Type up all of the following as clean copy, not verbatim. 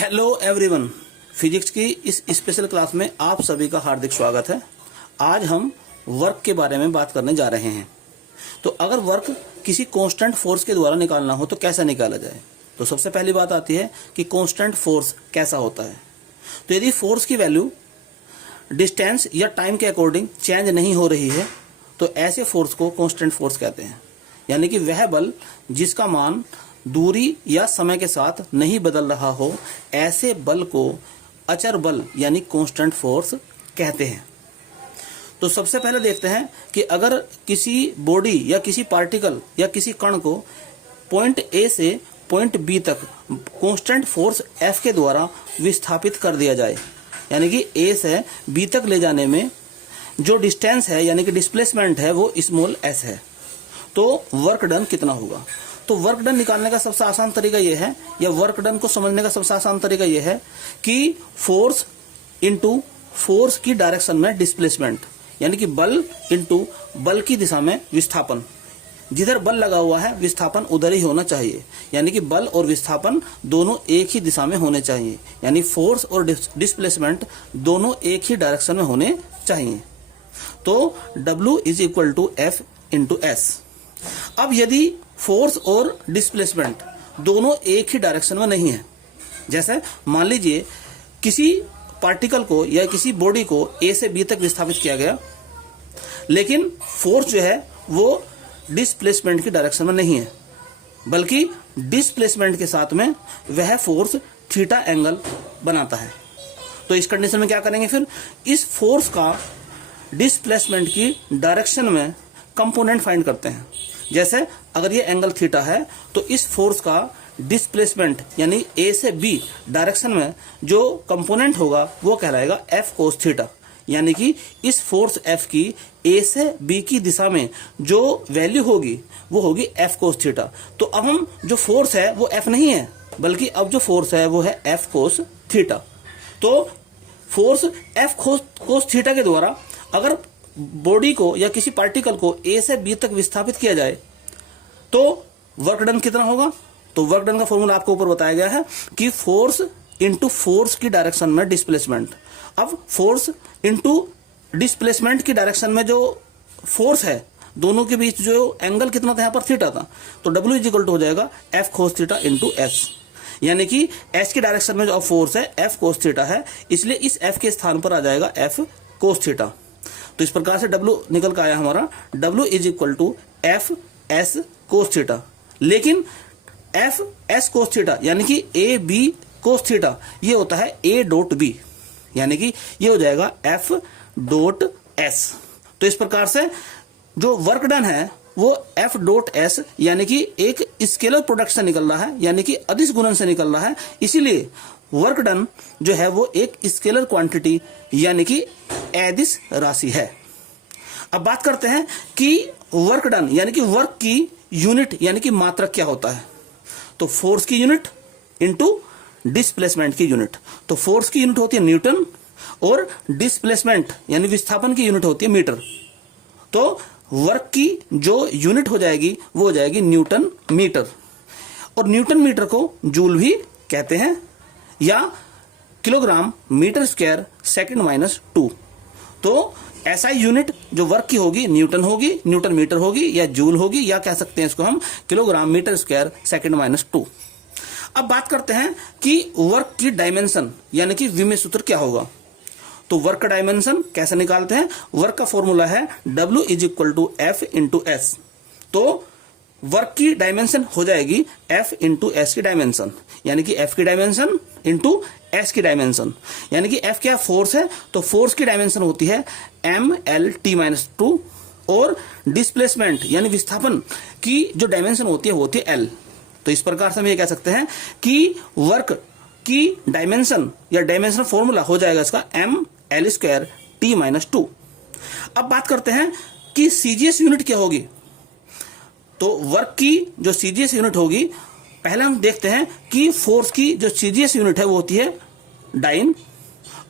Hello everyone, physics की इस special class में आप सभी का हार्दिक स्वागत है। आज हम वर्क के बारे में बात करने जा रहे हैं। तो अगर वर्क किसी कांस्टेंट फोर्स के द्वारा निकालना हो तो कैसे निकाला जाए। तो सबसे पहली बात आती है कि कांस्टेंट फोर्स कैसा होता है। तो यदि फोर्स की वैल्यू डिस्टेंस या टाइम के अकॉर्डिंग चेंज नहीं हो रही है तो ऐसे फोर्स को कांस्टेंट फोर्स कहते हैं। यानी कि वह बल जिसका मान दूरी या समय के साथ नहीं बदल रहा हो, ऐसे बल को अचर बल यानी कांस्टेंट फोर्स कहते हैं। तो सबसे पहले देखते हैं कि अगर किसी बॉडी या किसी पार्टिकल या किसी कण को पॉइंट ए से पॉइंट बी तक कांस्टेंट फोर्स एफ के द्वारा विस्थापित कर दिया जाए, यानी कि ए से बी तक ले जाने में जो डिस्टेंस है यानी कि डिस्प्लेसमेंट है वो स्मॉल एस है, तो वर्क डन कितना होगा। तो वर्क डन निकालने का सबसे आसान तरीका यह है, या वर्क डन को समझने का सबसे आसान तरीका यह है कि फोर्स इनटू फोर्स की डायरेक्शन में डिस्प्लेसमेंट, यानी कि बल इनटू बल की दिशा में विस्थापन। जिधर बल लगा हुआ है विस्थापन उधर ही होना चाहिए, यानी कि बल और विस्थापन दोनों एक ही दिशा में होने चाहिए, यानी फोर्स और डिस्प्लेसमेंट दोनों एक ही डायरेक्शन में होने चाहिए। तो W is equal to F into S. अब यदि फोर्स और डिस्प्लेसमेंट दोनों एक ही डायरेक्शन में नहीं है, जैसे मान लीजिए किसी पार्टिकल को या किसी बॉडी को ए से बी तक विस्थापित किया गया, लेकिन फोर्स जो है वो डिस्प्लेसमेंट की डायरेक्शन में नहीं है, बल्कि डिस्प्लेसमेंट के साथ में वह फोर्स थीटा एंगल बनाता है। तो इस कंडीशन में क्या करेंगे, फिर इस फोर्स का डिस्प्लेसमेंट की डायरेक्शन में कंपोनेंट फाइंड करते हैं। जैसे अगर ये एंगल थीटा है तो इस फोर्स का डिस्प्लेसमेंट यानी ए से बी डायरेक्शन में जो कंपोनेंट होगा वो कहलाएगा एफ कोस थीटा, यानी कि इस फोर्स एफ की ए से बी की दिशा में जो वैल्यू होगी वो होगी एफ कोस थीटा। तो अब हम जो फोर्स है वो एफ नहीं है, बल्कि अब जो फोर्स है वो है एफ कोस थीटा। तो फोर्स एफ कोस थीटा के द्वारा अगर बॉडी को या किसी पार्टिकल को ए से बी तक विस्थापित किया जाए तो वर्क डन कितना होगा। तो वर्क डन का फॉर्मूला आपको ऊपर बताया गया है कि फोर्स इनटू फोर्स की डायरेक्शन में डिस्प्लेसमेंट। अब फोर्स इनटू डिस्प्लेसमेंट की डायरेक्शन में जो फोर्स है दोनों के बीच जो एंगल कितना था, यहाँ पर थीटा था, तो W इज इक्वल टू हो जाएगा F cos theta into S, यानी कि एस की डायरेक्शन में जो फोर्स है एफ कोस थीटा है, इसलिए इस एफ के स्थान पर आ जाएगा एफ कोस थीटा। तो इस प्रकार से W निकल कर आया हमारा W is equal to F S cos theta. लेकिन एफ एस कोस थीटा यानी कि ए बी कोस थीटा ये होता है ए डॉट बी, यानी कि ये हो जाएगा एफ डॉट एस। तो इस प्रकार से जो वर्क डन है वो एफ डॉट एस यानी कि एक स्केलर प्रोडक्ट से निकल रहा है, यानी कि अदिश गुणन से निकल रहा है, इसीलिए वर्क डन जो है वो एक स्केलर क्वांटिटी यानी कि अदिश राशि है। अब बात करते हैं कि वर्क डन यानी कि वर्क की यूनिट यानी कि मात्रक क्या होता है। तो फोर्स की यूनिट इनटू डिस्प्लेसमेंट की यूनिट। तो फोर्स की यूनिट होती है न्यूटन और डिस्प्लेसमेंट यानी विस्थापन की यूनिट होती है मीटर। तो वर्क की जो यूनिट हो जाएगी वो हो जाएगी न्यूटन मीटर, और न्यूटन मीटर को जूल भी कहते हैं या kilogram metre square second minus 2। तो ऐसा यूनिट जो वर्क की होगी न्यूटन होगी, न्यूटन मीटर होगी या जूल होगी, या कह सकते हैं इसको हम kilogram metre square second minus 2। अब बात करते हैं कि वर्क की डायमेंशन यानी कि विमेय सूत्र क्या होगा। तो वर्क का डायमेंशन कैसे निकालते हैं। वर्क का फॉर्मूला है W is equal to F into S. तो वर्क की डायमेंशन हो जाएगी F इंटू एस की डायमेंशन, यानी कि F की डायमेंशन इंटू एस की डायमेंशन, यानी कि F क्या फोर्स है, तो फोर्स की डायमेंशन होती है ML_T-2 और डिस्प्लेसमेंट यानी विस्थापन की जो डायमेंशन होती है वो होती है L। तो इस प्रकार से हम ये कह सकते हैं कि वर्क की डायमेंशन या डायमेंशन फॉर्मूला हो जाएगा इसका ML²T-2। अब बात करते हैं कि CGS यूनिट क्या होगी। तो वर्क की जो CGS यूनिट होगी, पहले हम देखते हैं कि फोर्स की जो CGS यूनिट है वो होती है डाइन,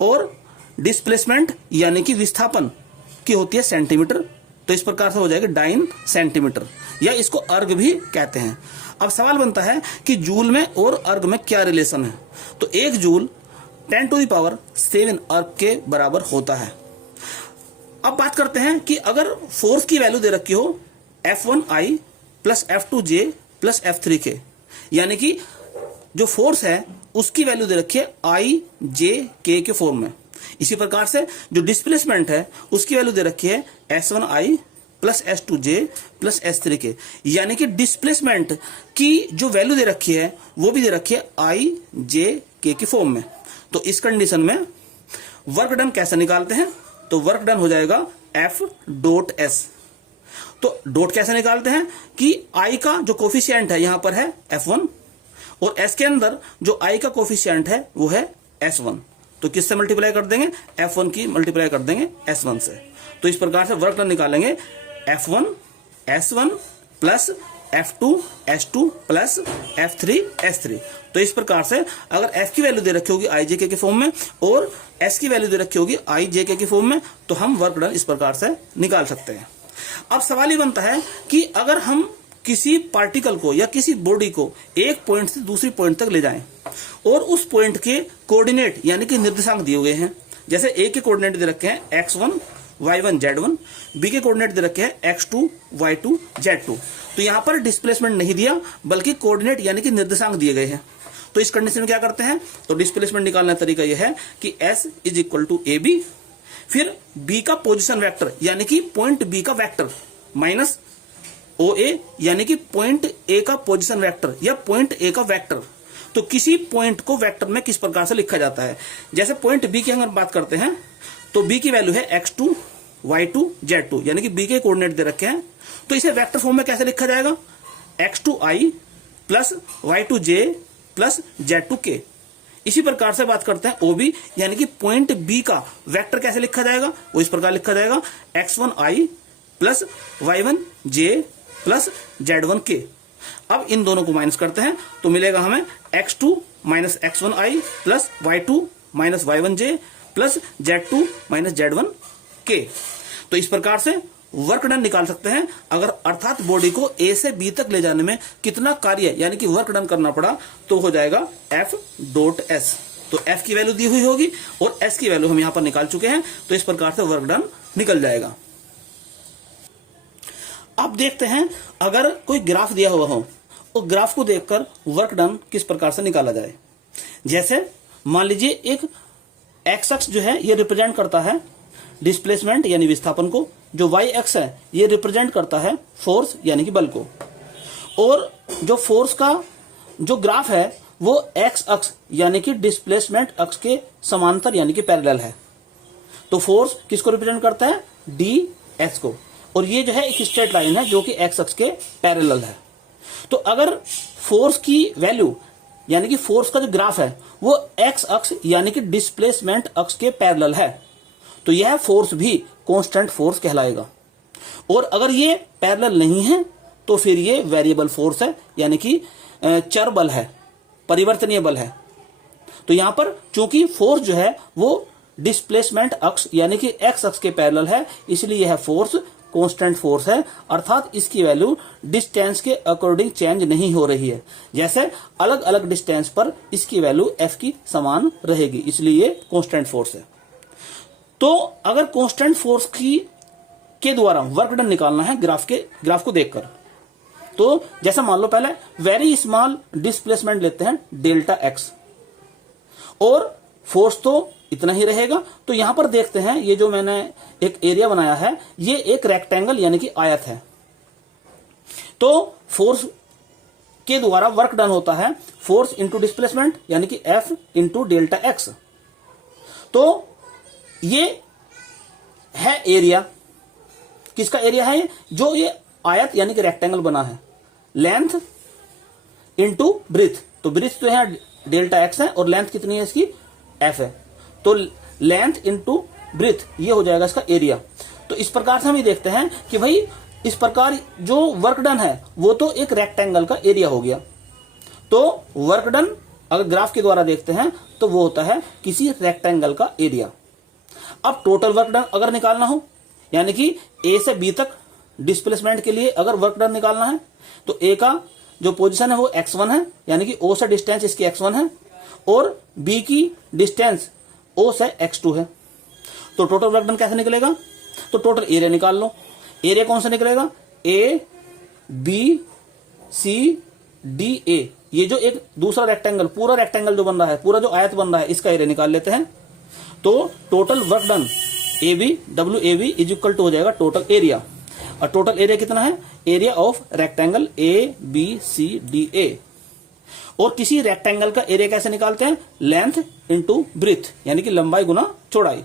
और डिस्प्लेसमेंट यानी कि विस्थापन की होती है सेंटीमीटर। तो इस प्रकार से हो जाएगा डाइन सेंटीमीटर, या इसको अर्ग भी कहते हैं। अब सवाल बनता है कि जूल में और अर्ग में क्या रिलेशन है। तो 1 जूल 10⁻7 अर्ग के बराबर होता है। अब बात करते हैं कि अगर फोर्स की वैल्यू दे रखी हो F1I plus F2J plus F3K, यानी कि जो फोर्स है उसकी वैल्यू दे रखी है IJK के फॉर्म में। इसी प्रकार से जो डिस्प्लेसमेंट है उसकी वैल्यू दे रखी है S1I plus S2J plus S3K, यानी कि डिस्प्लेसमेंट की जो वैल्यू दे रखी है वो भी दे रखी है IJK के फॉर्म में। तो इस कंडीशन में वर्क डन कैसे निकालते हैं? तो वर्क डन हो जाएगा F.S। तो डॉट कैसे निकालते हैं कि I का जो कोफिशिएंट है यहां पर है F1 और S के अंदर जो I का कोफिशिएंट है वो है S1। तो किससे मल्टीप्लाई कर देंगे? F1 की मल्टीप्लाई कर देंगे S1 से। तो इस प्रकार से वर्क डन निकालेंगे F1 S1 plus F2 S2 plus F3 S3। तो इस प्रकार से अगर F की वैल्यू दे रखी होगी IJK के फॉर्म में और S की वैल्यू दे रखी होगी IJK के फॉर्म में, तो हम वर्क डन इस प्रकार से निकाल सकते हैं। अब सवाल ये बनता है कि अगर हम किसी पार्टिकल को या किसी बॉडी को एक पॉइंट से दूसरी पॉइंट तक ले जाएं और उस पॉइंट के कोऑर्डिनेट यानी कि निर्देशांक दिए हुए हैं, जैसे A के कोऑर्डिनेट दे रखे हैं x1 y1 z1, B के कोऑर्डिनेट दे रखे हैं x2 y2 z2। तो यहां पर डिस्प्लेसमेंट नहीं दिया बल्कि कोऑर्डिनेट यानी कि निर्देशांक दिए गए हैं। तो इस कंडीशन में क्या करते हैं? तो डिस्प्लेसमेंट निकालने का तरीका यह है कि S is equal to AB, फिर B का पोजीशन वेक्टर यानी कि पॉइंट B का वेक्टर माइनस OA यानी कि पॉइंट A का पोजीशन वेक्टर या पॉइंट A का वेक्टर। तो किसी पॉइंट को वेक्टर में किस प्रकार से लिखा जाता है? जैसे पॉइंट B की अगर बात करते हैं तो B की वैल्यू है x2 y2 z2, यानी कि B के कोऑर्डिनेट दे रखे हैं। तो इसे वेक्टर फॉर्म में कैसे लिखा जाएगा? x2i plus y2j plus z2k। इसी प्रकार से बात करते हैं OB यानी कि पॉइंट B का वेक्टर कैसे लिखा जाएगा? वो इस प्रकार लिखा जाएगा x1i plus y1j plus z1k। अब इन दोनों को माइनस करते हैं तो मिलेगा हमें x2 minus x1i plus y2 minus y1j plus z2 minus z1k। तो इस प्रकार से वर्क डन निकाल सकते हैं। अगर अर्थात बॉडी को A से B तक ले जाने में कितना कार्य यानी कि वर्क डन करना पड़ा तो हो जाएगा F.S। तो F की वैल्यू दी हुई होगी और S की वैल्यू हम यहां पर निकाल चुके हैं। तो इस प्रकार से वर्क डन निकल जाएगा। अब देखते हैं अगर कोई ग्राफ दिया हुआ हो और ग्राफ को देखकर वर्क डन किस प्रकार से निकाला जाए। जैसे मान लीजिए एक एक्स अक्ष जो है ये रिप्रेजेंट करता है डिस्प्लेसमेंट यानी विस्थापन को, जो वाई अक्ष है ये रिप्रेजेंट करता है फोर्स यानी कि बल को, और जो फोर्स का जो ग्राफ है वो एक्स अक्ष यानी कि डिस्प्लेसमेंट अक्ष के समांतर यानी कि पैरेलल है। तो फोर्स किसको रिप्रेजेंट करता है? डी एच को, और ये जो है एक स्ट्रेट लाइन है जो कि एक्स अक्ष के पैरेलल है। तो अगर फोर्स की वैल्यू यानी कि फोर्स का जो ग्राफ है वो एक्स अक्ष यानी कि डिस्प्लेसमेंट अक्ष के पैरेलल है तो यह फोर्स भी कांस्टेंट फोर्स कहलाएगा। और अगर ये पैरेलल नहीं है तो फिर ये वेरिएबल फोर्स है यानी कि चर बल है, परिवर्तनीय बल है। तो यहां पर चूंकि फोर्स जो है वो डिस्प्लेसमेंट अक्ष यानी कि एक्स अक्ष के पैरेलल है इसलिए यह फोर्स कांस्टेंट फोर्स है, अर्थात इसकी वैल्यू डिस्टेंस के अकॉर्डिंग चेंज नहीं हो रही है। जैसे अलग अलग डिस्टेंस पर इसकी वैल्यू एफ की समान रहेगी, इसलिए ये कांस्टेंट फोर्स है। तो अगर कांस्टेंट फोर्स के द्वारा वर्क डन निकालना है ग्राफ को देखकर, तो जैसा मान लो पहले वेरी स्मॉल डिस्प्लेसमेंट लेते हैं डेल्टा एक्स और फोर्स तो इतना ही रहेगा। तो यहां पर देखते हैं ये जो मैंने एक एरिया बनाया है ये एक रेक्टेंगल यानी कि आयत है। तो फोर्स के द्वारा वर्क डन होता है फोर्स इंटू डिस्प्लेसमेंट यानी कि एफ इंटू डेल्टा एक्स। तो ये है एरिया, किसका एरिया है? जो ये आयत यानी कि रेक्टेंगल बना है। लेंथ इंटू ब्रीथ, तो ब्रीथ जो है डेल्टा एक्स है और लेंथ कितनी है इसकी? एफ है। तो लेंथ इंटू ब्रीथ ये हो जाएगा इसका एरिया। तो इस प्रकार से हम ये देखते हैं कि भाई इस प्रकार जो वर्क डन है वो तो एक रेक्टेंगल का एरिया हो गया। तो वर्क डन अगर ग्राफ के द्वारा देखते हैं तो वो होता है किसी रेक्टेंगल का एरिया। अब टोटल वर्क डन अगर निकालना हो यानी कि ए से बी तक डिस्प्लेसमेंट के लिए अगर वर्क डन निकालना है तो ए का जो पोजीशन है वो x1 है, यानी कि O से डिस्टेंस इसकी x1 है, और B की डिस्टेंस O से x2 है। तो टोटल वर्क डन कैसे निकलेगा? तो टोटल एरिया निकाल लो। एरिया कौन सा निकलेगा? A B C D A, ये जो एक दूसरा रेक्टेंगल, पूरा रेक्टेंगल जो बन रहा है, पूरा जो आयत बन रहा है, इसका एरिया निकाल लेते हैं। तो total work done AB WAB is equal to हो जाएगा टोटल एरिया। और टोटल एरिया कितना है? Area of rectangle ABCDA। और किसी रेक्टेंगल का एरिया कैसे निकालते हैं? लेंथ इंटू ब्रीथ, यानी कि लंबाई गुना चौड़ाई।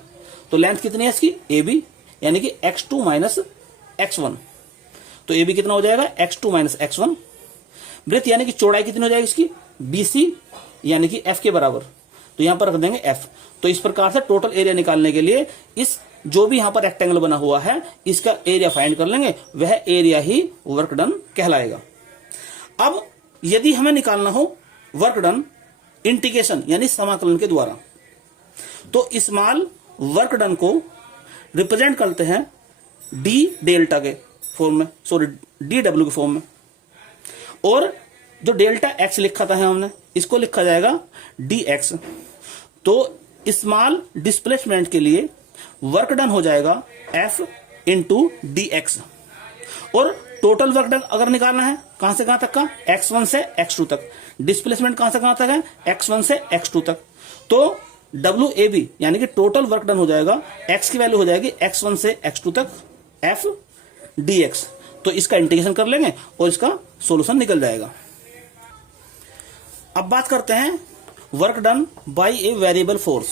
तो लेंथ कितनी है इसकी? AB, यानी कि x2 माइनस x1। तो AB कितना हो जाएगा? x2 minus x1। ब्रीथ यानी कि चौड़ाई कितनी हो जाएगी इसकी? BC, यानी कि F के बराबर। तो यहां पर रख देंगे F। तो इस प्रकार से टोटल एरिया निकालने के लिए इस जो भी यहां पर रेक्टेंगल बना हुआ है, इसका एरिया फाइंड कर लेंगे, वह एरिया ही वर्क डन कहलाएगा। अब यदि हमें निकालना हो वर्क डन इंटीग्रेशन यानी समाकलन के द्वारा, तो स्मॉल वर्क डन को रिप्रेजेंट करते हैं डी डेल्टा के फॉर्म में, सॉरी DW के फॉर्म में। और जो डेल्टा x लिखा था हमने, इसको लिखा जाएगा dx। तो स्मॉल डिस्प्लेसमेंट के लिए वर्क डन हो जाएगा F इंटू dx। और टोटल वर्क डन अगर निकालना है कहां से कहां तक का? x1 से x2 तक। डिस्प्लेसमेंट कहां से कहां तक है? x1 से x2 तक। तो WAB यानी कि टोटल वर्क डन हो जाएगा, x की वैल्यू हो जाएगी x1 से x2 तक F dx। तो इसका इंटीग्रेशन कर लेंगे और इसका सॉल्यूशन निकल जाएगा। अब बात करते हैं work done by a variable force.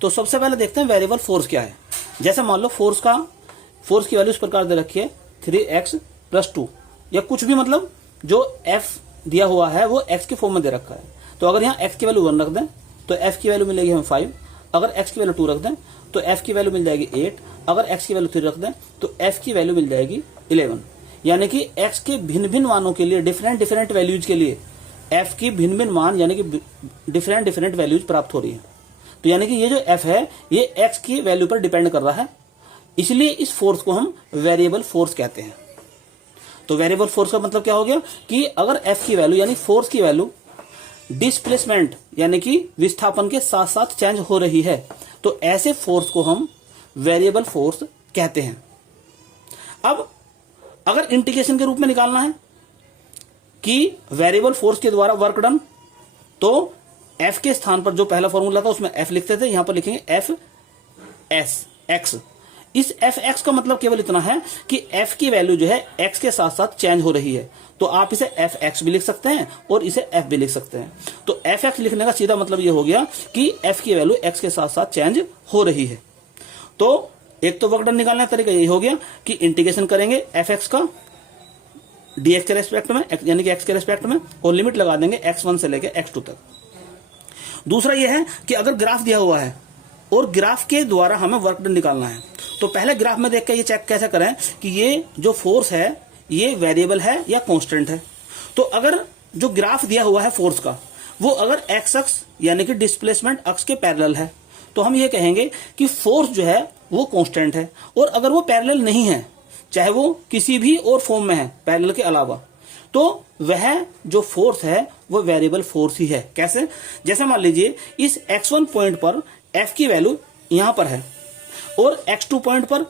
तो सबसे पहले देखते हैं वेरिएबल फोर्स क्या है। जैसे मान लो फोर्स की वैल्यू इस प्रकार दे रखी है 3x + 2, या कुछ भी, मतलब जो F दिया हुआ है वो x के फॉर्म में दे रखा है। तो अगर यहाँ x की वैल्यू 1 रख दें तो F की वैल्यू मिलेगी हमें 5। अगर x की वैल्यू 2 रख दें तो F की वैल्यू मिल जाएगी 8। अगर x की वैल्यू 3 रख दें तो F की वैल्यू मिल जाएगी 11। यानी कि x के भिन्न भिन्न मानों के लिए, डिफरेंट वैल्यूज के लिए f की भिन्न भिन्न मान यानी कि डिफरेंट वैल्यूज प्राप्त हो रही है। तो यानी कि ये जो f है ये x की वैल्यू पर डिपेंड कर रहा है, इसलिए इस फोर्स को हम वेरिएबल फोर्स कहते हैं। तो वेरिएबल फोर्स का मतलब क्या हो गया कि अगर f की वैल्यू यानी फोर्स की वैल्यू डिस्प्लेसमेंट यानी कि विस्थापन के साथ साथ चेंज हो रही है, तो ऐसे फोर्स को हम वेरिएबल फोर्स कहते हैं। अब अगर इंटीग्रेशन के रूप में निकालना है कि वेरिएबल फोर्स के द्वारा वर्क डन, तो F के स्थान पर जो पहला फॉर्मूला था उसमें F लिखते थे, यहां पर लिखेंगे Fx। इस Fx का मतलब केवल इतना है कि F की वैल्यू जो है x के साथ साथ चेंज हो रही है। तो आप इसे Fx भी लिख सकते हैं और इसे F भी लिख सकते हैं। तो Fx लिखने का सीधा मतलब यह हो गया कि F की वैल्यू x के साथ साथ चेंज हो रही है। तो एक तो वर्क डन निकालने का तरीका यही हो गया कि इंटीग्रेशन करेंगे Fx का dx के रेस्पेक्ट में, यानी कि x के रेस्पेक्ट में, और लिमिट लगा देंगे x1 से लेकर x2 तक। दूसरा यह है कि अगर ग्राफ दिया हुआ है और ग्राफ के द्वारा हमें वर्क डन निकालना है, तो पहले ग्राफ में देख के ये चेक कैसे करें कि ये जो फोर्स है ये वेरिएबल है या कांस्टेंट है। तो अगर जो ग्राफ दिया हुआ है फोर्स का वो अगर x अक्ष यानी कि डिस्प्लेसमेंट अक्ष के पैरेलल है, तो हम ये कहेंगे कि फोर्स जो है वो कांस्टेंट है। और अगर वो पैरेलल नहीं है, चाहे वो किसी भी और फॉर्म में है पैरेलल के अलावा, तो वह जो फोर्स है वो वेरिएबल फोर्स ही है। कैसे? जैसे मान लीजिए इस x1 पॉइंट पर F की वैल्यू यहां पर है और x2 पॉइंट पर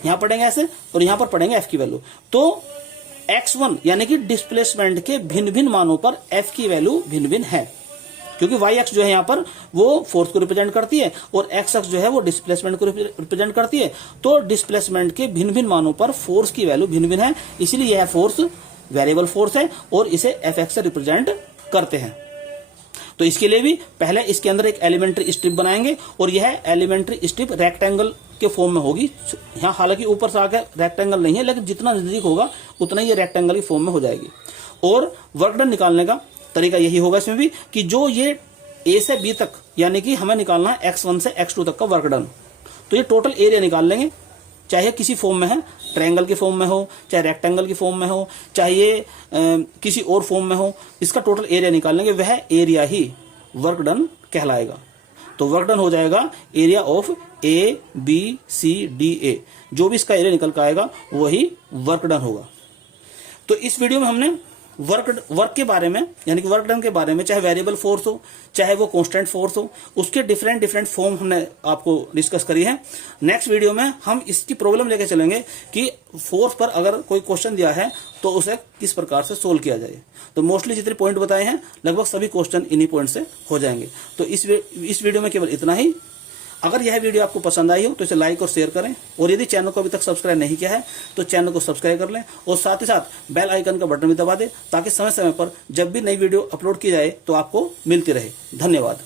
यहां पढ़ेंगे ऐसे और यहां पर पढ़ेंगे F की वैल्यू। तो x1 यानी कि डिस्प्लेसमेंट के भिन्न भिन्न मानों पर F की वैल्यू भिन्न भिन्न है, क्योंकि y अक्ष जो है यहाँ पर वो फोर्स को रिप्रेजेंट करती है और x अक्ष जो है वो डिस्प्लेसमेंट को रिप्रेजेंट करती है। तो डिस्प्लेसमेंट के भिन्न भिन्न मानों पर फोर्स की वैल्यू भिन्न भिन्न है, इसलिए यह फोर्स वेरिएबल फोर्स है और इसे Fx से रिप्रेजेंट करते हैं। तो इसके लिए भी पहले इसके अंदर एक एलिमेंट्री स्ट्रिप बनाएंगे और यह एलिमेंट्री स्ट्रिप रेक्टेंगल के फॉर्म में होगी। यहाँ हालांकि ऊपर से आकर रेक्टेंगल नहीं है, लेकिन जितना नजदीक होगा उतना ही रेक्टेंगल की फॉर्म में हो जाएगी। और वर्क डन निकालने का तरीका यही होगा इसमें भी कि जो ये A से B तक यानी कि हमें निकालना है x1 से x2 तक का वर्क डन, तो ये टोटल एरिया निकाल लेंगे, चाहे किसी फॉर्म में है, ट्रायंगल की फॉर्म में हो, चाहे रेक्टेंगल की फॉर्म में हो, चाहे किसी और फॉर्म में हो, इसका टोटल एरिया निकाल लेंगे, वह एरिया ही वर्क डन कहलाएगा। तो वर्क डन हो जाएगा एरिया ऑफ ABCDA, जो भी इसका एरिया निकल कर आएगा वही वर्क डन होगा। तो इस वीडियो में हमने वर्क के बारे में, यानी कि वर्क डन के बारे में, चाहे वेरिएबल फोर्स हो चाहे वो कांस्टेंट फोर्स हो, उसके डिफरेंट फॉर्म हमने आपको डिस्कस करी है। नेक्स्ट वीडियो में हम इसकी प्रॉब्लम लेके चलेंगे कि फोर्स पर अगर कोई क्वेश्चन दिया है तो उसे किस प्रकार से सोल्व किया जाए। तो मोस्टली जितने पॉइंट बताए हैं लगभग सभी क्वेश्चन इन्हीं पॉइंट से हो जाएंगे। तो इस वीडियो में केवल इतना ही। अगर यह वीडियो आपको पसंद आई हो तो इसे लाइक और शेयर करें, और यदि चैनल को अभी तक सब्सक्राइब नहीं किया है तो चैनल को सब्सक्राइब कर लें, और साथ ही साथ बेल आइकन का बटन भी दबा दें ताकि समय समय पर जब भी नई वीडियो अपलोड की जाए तो आपको मिलती रहे। धन्यवाद।